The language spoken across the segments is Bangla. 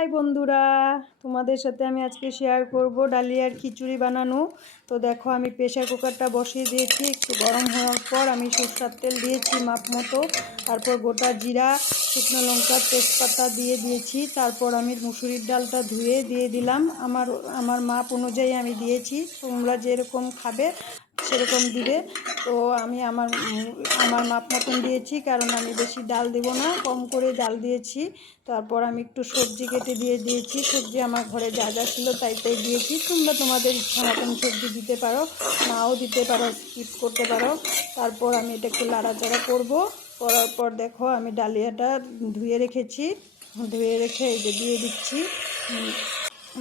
হাই বন্ধুরা, তোমাদের সাথে আমি আজকে শেয়ার করব ডালিয়ার খিচুড়ি বানানো। তো দেখো আমি প্রেসার কুকারটা বসিয়ে দিয়েছি। একটু গরম হওয়ার পর আমি সরষের তেল দিয়েছি মাপ মতো, তারপর গোটা জিরা, শুকনো লঙ্কা, তেজপাতা দিয়ে দিয়েছি। তারপর আমি মুসুরির ডালটা ধুয়ে দিয়ে দিলাম। আমার মাপ অনুযায়ী আমি দিয়েছি, তোমরা যেরকম খাবে সেরকম দিবে। তো আমি আমার মাপ মতন দিয়েছি, কারণ আমি বেশি ডাল দেব না, কম করে ডাল দিয়েছি। তারপর আমি একটু সবজি কেটে দিয়েছি। সবজি আমার ঘরে যা যা ছিল তাই দিয়েছি। তোমরা তোমাদের ইচ্ছা মতন সবজি দিতে পারো, নাও দিতে পারো, স্কিপ করতে পারো। তারপর আমি এটা একটু লাড়াচাড়া করব। করার পর দেখো আমি ডালিয়াটা ধুয়ে রেখেছি, ধুয়ে রেখে এই যে দিয়ে দিচ্ছি।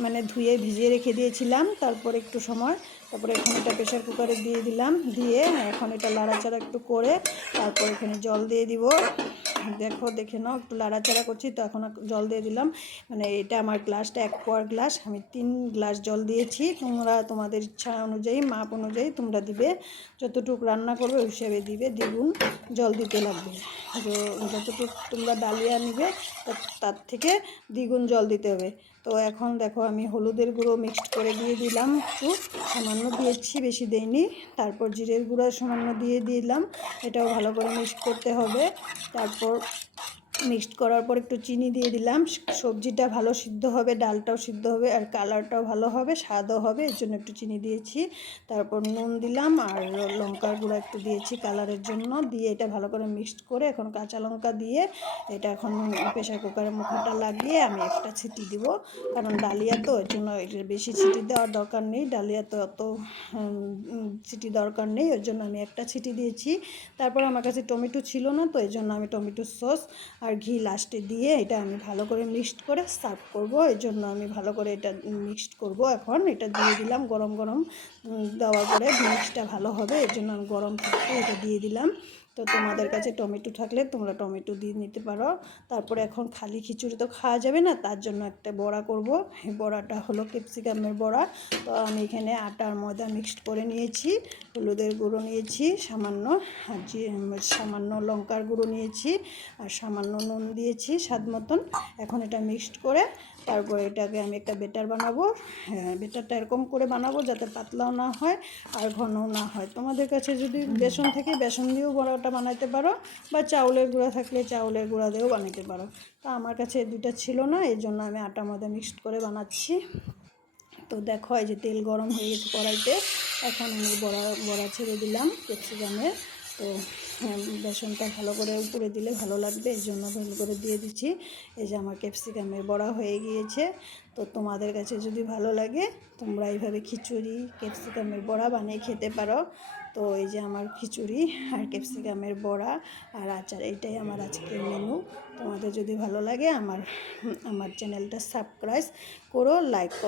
মানে ধুয়ে ভিজিয়ে রেখে দিয়েছিলাম। তারপর একটু সময়, তারপরে এখন এটা প্রেসার কুকারে দিয়ে দিলাম। দিয়ে এখন এটা লাড়াচাড়া একটু করে তারপর এখানে জল দিয়ে দিব। দেখো দেখে নাও, একটু লাড়াচাড়া করছি তো এখন জল দিয়ে দিলাম। মানে এটা আমার গ্লাসটা 1 পোয়ার গ্লাস, আমি 3 গ্লাস জল দিয়েছি। তোমরা তোমাদের ইচ্ছা অনুযায়ী, মাপ অনুযায়ী তোমরা দিবে, যতটুকু রান্না করবে ওই হিসাবে দিবে, দ্বিগুণ জল দিতে লাগবে। যতটুকু তোমরা ডালিয়া নিবে তার থেকে দ্বিগুণ জল দিতে হবে। তো এখন দেখো আমি হলুদের গুঁড়ো মিক্সড করে দিয়ে দিলাম, একটু সামান্য দিয়েছি, বেশি দেইনি। তারপর জিরের গুঁড়ো সামান্য দিয়ে দিলাম। এটাও ভালো করে মিক্সড করতে হবে। তারপর মিক্সড করার পর একটু চিনি দিয়ে দিলাম। সবজিটা ভালো সিদ্ধ হবে, ডালটাও সিদ্ধ হবে, আর কালারটাও ভালো হবে, স্বাদও হবে, এর জন্য একটু চিনি দিয়েছি। তারপর নুন দিলাম আর লঙ্কার গুঁড়ো একটু দিয়েছি কালারের জন্য। দিয়ে এটা ভালো করে মিক্সড করে এখন কাঁচা লঙ্কা দিয়ে এটা এখন প্রেসার কুকারের মুখটা লাগিয়ে আমি একটা সিটি দিব, কারণ ডালিয়া তো, এর জন্য এটা বেশি সিটি দেওয়ার দরকার নেই। ডালিয়া তো অত সিটি দরকার নেই, ওর জন্য আমি একটা সিটি দিয়েছি। তারপর আমার কাছে টমেটো ছিল না, তো এই জন্য আমি টমেটো সস আর ঘি লাস্টে দিয়ে এটা আমি ভালো করে মিক্সড করে সার্ভ করব। এর জন্য আমি ভালো করে এটা মিক্সড করব। এখন এটা দিয়ে দিলাম গরম গরম, দেওয়ার পরে মিক্সটা ভালো হবে, এর জন্য আমি গরম থাকতে এটা দিয়ে দিলাম। তো তোমাদের কাছে টমেটো থাকলে তোমরা টমেটো দিয়ে নিতে পারো। তারপরে এখন খালি খিচুড়ি তো খাওয়া যাবে না, তার জন্য একটা বড়া করব। এই বড়াটা হলো ক্যাপসিকামের বড়া। তো আমি এখানে আটার ময়দা মিক্সড করে নিয়েছি, হলুদের গুঁড়ো নিয়েছি সামান্য, আর সামান্য লঙ্কার গুঁড়ো নিয়েছি, আর সামান্য নুন দিয়েছি স্বাদ মতন। এখন এটা মিক্সড করে তারপরে এটাকে আমি একটা বেটার বানাবো। হ্যাঁ, বেটারটা এরকম করে বানাবো যাতে পাতলাও না হয় আর ঘনও না হয়। তোমাদের কাছে যদি বেসন থাকে বেসন দিয়েও বড়াটা বানাতে পারো, বা চাউলের গুঁড়া থাকলে চাউলের গুঁড়া দিয়েও বানাতে পারো। তো আমার কাছে দুটা ছিল না, এই জন্য আমি আটা ময়দা মিক্সড করে বানাচ্ছি। তো দেখো এই যে তেল গরম হয়ে গেছে কড়াইতে, এখন আমি বড়া ছেড়ে দিলাম ক্যাপসিকামের। তো বেসনটা ভালো করে উপরে দিলে ভালো লাগবে, এই জন্য ভালো করে দিয়ে দিচ্ছি। এই যে আমার ক্যাপসিকামের বড়া হয়ে গিয়েছে। তো তোমাদের কাছে যদি ভালো লাগে তোমরা এইভাবে খিচুড়ি ক্যাপসিকামের বড়া বানিয়ে খেতে পারো। তো এই যে আমার খিচুড়ি আর ক্যাপসিকামের বড়া আর আচার, এটাই আমার আজকের মেনু। তোমাদের যদি ভালো লাগে আমার চ্যানেলটা সাবস্ক্রাইব করো, লাইক কমেন্ট